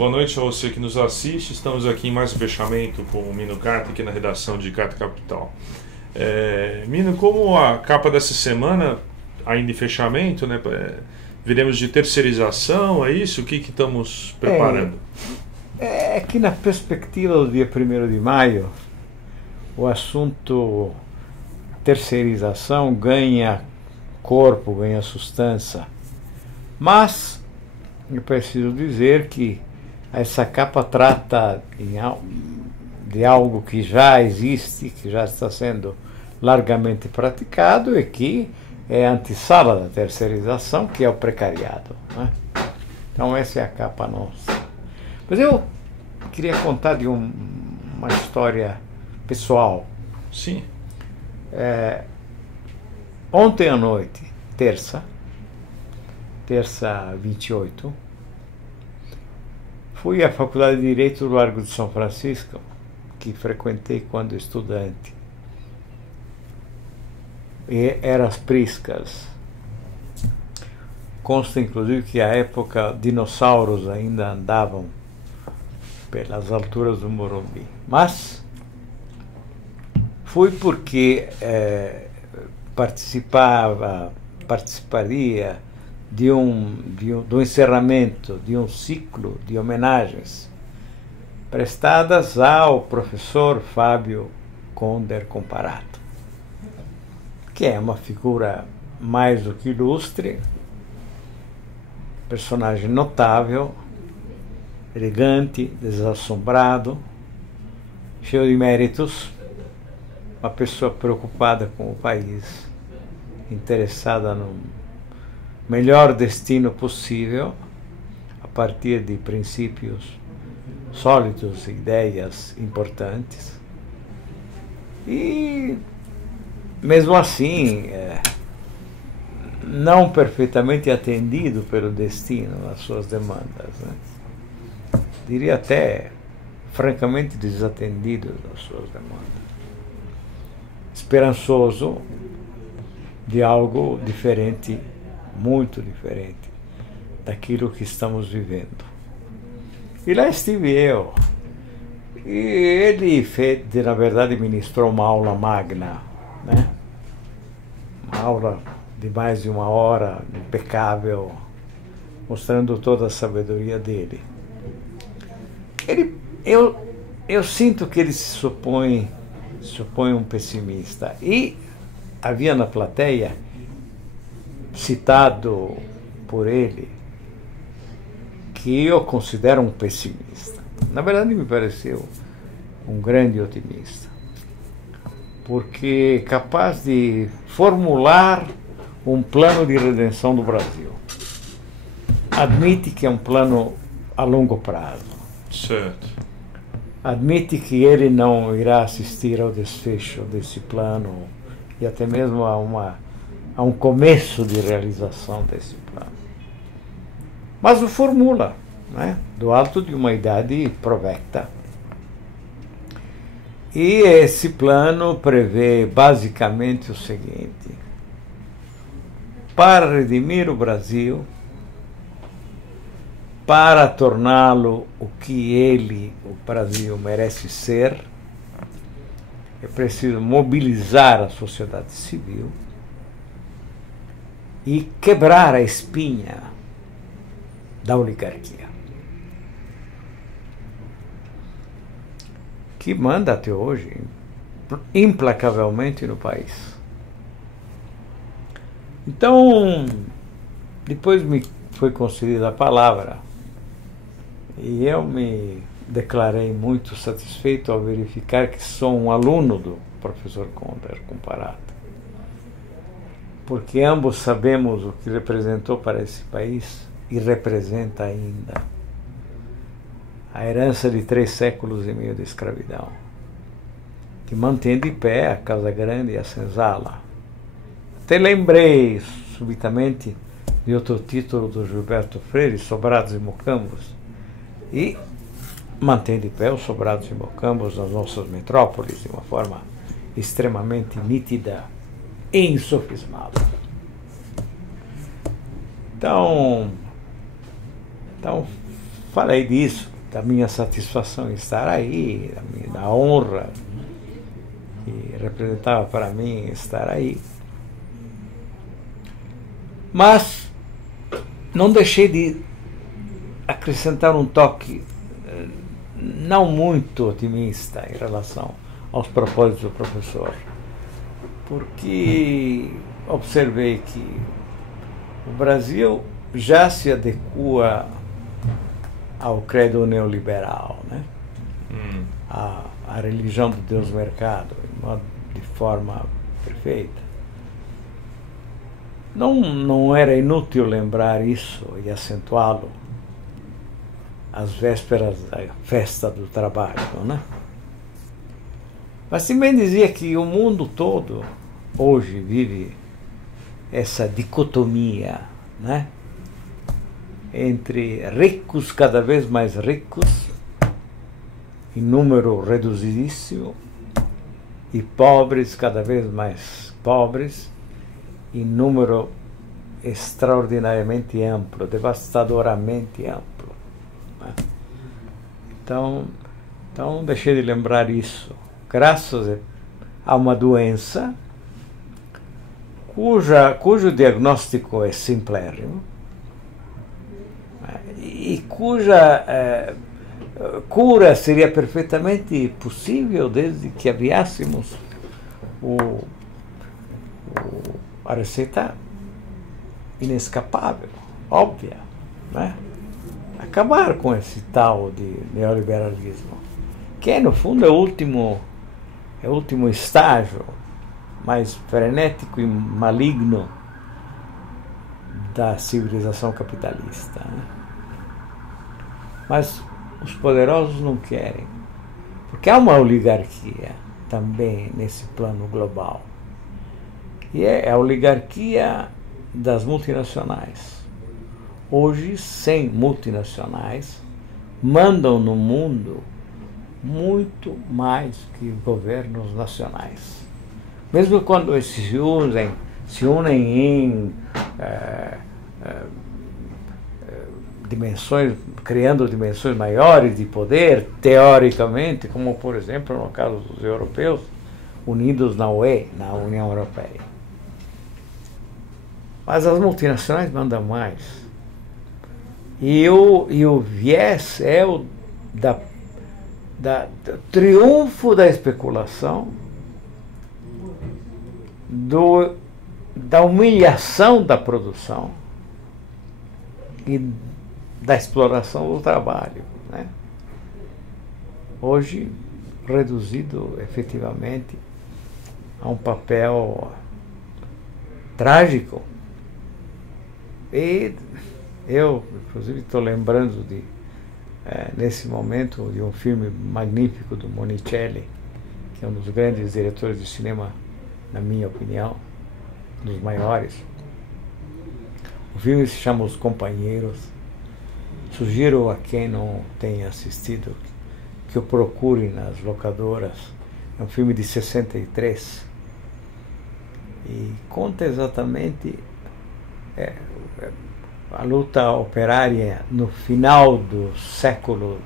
Boa noite a você que nos assiste. Estamos aqui em mais um fechamento com o Mino Carta, aqui na redação de Carta Capital. Mino, como a capa dessa semana, ainda em fechamento, né? Viremos de terceirização, é isso? O que estamos preparando? É que na perspectiva do dia 1º de maio, o assunto terceirização ganha corpo, ganha substância. Mas eu preciso dizer que essa capa trata de algo que já existe, que já está sendo largamente praticado e que é a antessala da terceirização, que é o precariado, né? Então essa é a capa nossa. Mas eu queria contar de uma história pessoal. Sim. Ontem à noite, terça 28, fui à Faculdade de Direito do Largo de São Francisco, que frequentei quando estudante. E eram as Priscas. Consta, inclusive, que à época dinossauros ainda andavam pelas alturas do Morumbi. Mas fui porque participaria do encerramento de um ciclo de homenagens prestadas ao professor Fábio Conder Comparato, que é uma figura mais do que ilustre, personagem notável, elegante, desassombrado, cheio de méritos, uma pessoa preocupada com o país, interessada no melhor destino possível, a partir de princípios sólidos, ideias importantes. E, mesmo assim, não perfeitamente atendido pelo destino nas suas demandas, né? Diria até francamente desatendido nas suas demandas. Esperançoso de algo diferente, muito diferente daquilo que estamos vivendo. E lá estive eu. E ele na verdade, ministrou uma aula magna, né? Uma aula de mais de 1 hora, impecável, mostrando toda a sabedoria dele. Eu sinto que ele se supõe um pessimista. E havia na plateia, citado por ele, que eu considero um pessimista. Na verdade, me pareceu um grande otimista, porque capaz de formular um plano de redenção do Brasil. Admite que é um plano a longo prazo. Certo. Admite que ele não irá assistir ao desfecho desse plano e até mesmo a um começo de realização desse plano. Mas o formula, né, do alto de uma idade provecta. E esse plano prevê basicamente o seguinte: para redimir o Brasil, para torná-lo o que o Brasil, merece ser, é preciso mobilizar a sociedade civil e quebrar a espinha da oligarquia, que manda até hoje implacavelmente no país. Então, depois me foi concedida a palavra e eu me declarei muito satisfeito ao verificar que sou um aluno do professor Conder Comparato, porque ambos sabemos o que representou para esse país e representa ainda a herança de 3 séculos e meio de escravidão, que mantém de pé a Casa Grande e a Senzala. Até lembrei subitamente de outro título do Gilberto Freire, Sobrados e Mocambos, e mantém de pé os sobrados e mocambos nas nossas metrópoles de uma forma extremamente nítida e insofismável. Então falei disso, da minha satisfação em estar aí, da honra que representava para mim estar aí. Mas não deixei de acrescentar um toque não muito otimista em relação aos propósitos do professor, porque observei que o Brasil já se adequa ao credo neoliberal, né? A religião do Deus mercado, de forma perfeita. Não era inútil lembrar isso e acentuá-lo às vésperas da festa do trabalho, né? Mas também dizia que o mundo todo hoje vive essa dicotomia, né? Entre ricos cada vez mais ricos, em número reduzidíssimo, e pobres cada vez mais pobres, em número extraordinariamente amplo, devastadoramente amplo. Né? Então, deixei de lembrar isso, graças a uma doença cujo diagnóstico é simplérrimo e cuja cura seria perfeitamente possível desde que aviássemos a receita inescapável, óbvia, né? Acabar com esse tal de neoliberalismo, que no fundo é o último estágio mais frenético e maligno da civilização capitalista, né? Mas os poderosos não querem, porque há uma oligarquia também nesse plano global, e é a oligarquia das multinacionais. Hoje, 100 multinacionais mandam no mundo muito mais que governos nacionais. Mesmo quando eles se unem em dimensões, criando dimensões maiores de poder, teoricamente, como por exemplo no caso dos europeus, unidos na UE, na União Europeia. Mas as multinacionais mandam mais. E o viés é o do triunfo da especulação, da humilhação da produção e da exploração do trabalho, né? Hoje reduzido efetivamente a um papel trágico. E eu, inclusive, estou lembrando nesse momento, de um filme magnífico do Monicelli, que é um dos grandes diretores de cinema, na minha opinião, um dos maiores. O filme se chama Os Companheiros. Sugiro a quem não tenha assistido que o procure nas locadoras. É um filme de 63 e conta exatamente a luta operária no final do século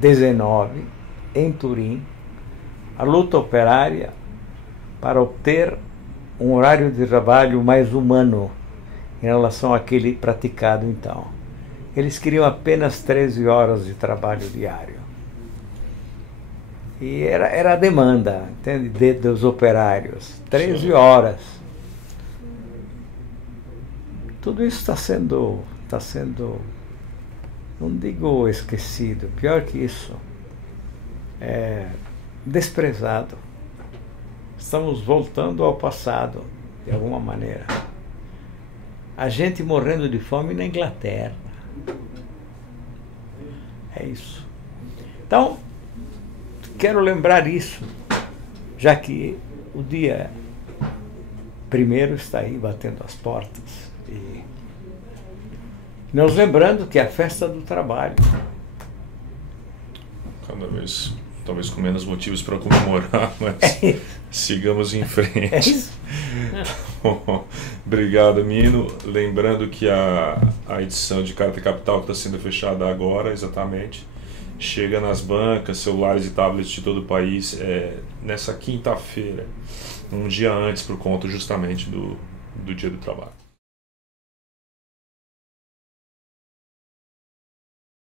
XIX, em Turim, a luta operária para obter um horário de trabalho mais humano em relação àquele praticado então. Eles queriam apenas 13 horas de trabalho diário. E era a demanda, entende, dos operários. 13 horas. Tudo isso está sendo, não digo esquecido, pior que isso, desprezado. Estamos voltando ao passado, de alguma maneira. A gente morrendo de fome na Inglaterra. É isso. Então, quero lembrar isso, já que o dia primeiro está aí batendo as portas. E nos lembrando que é a festa do trabalho. Cada vez talvez com menos motivos para comemorar, mas sigamos em frente. É isso. Bom, obrigado, Mino. Lembrando que a edição de Carta Capital, que está sendo fechada agora, exatamente, chega nas bancas, celulares e tablets de todo o país nessa quinta-feira, um dia antes, por conta justamente do Dia do Trabalho.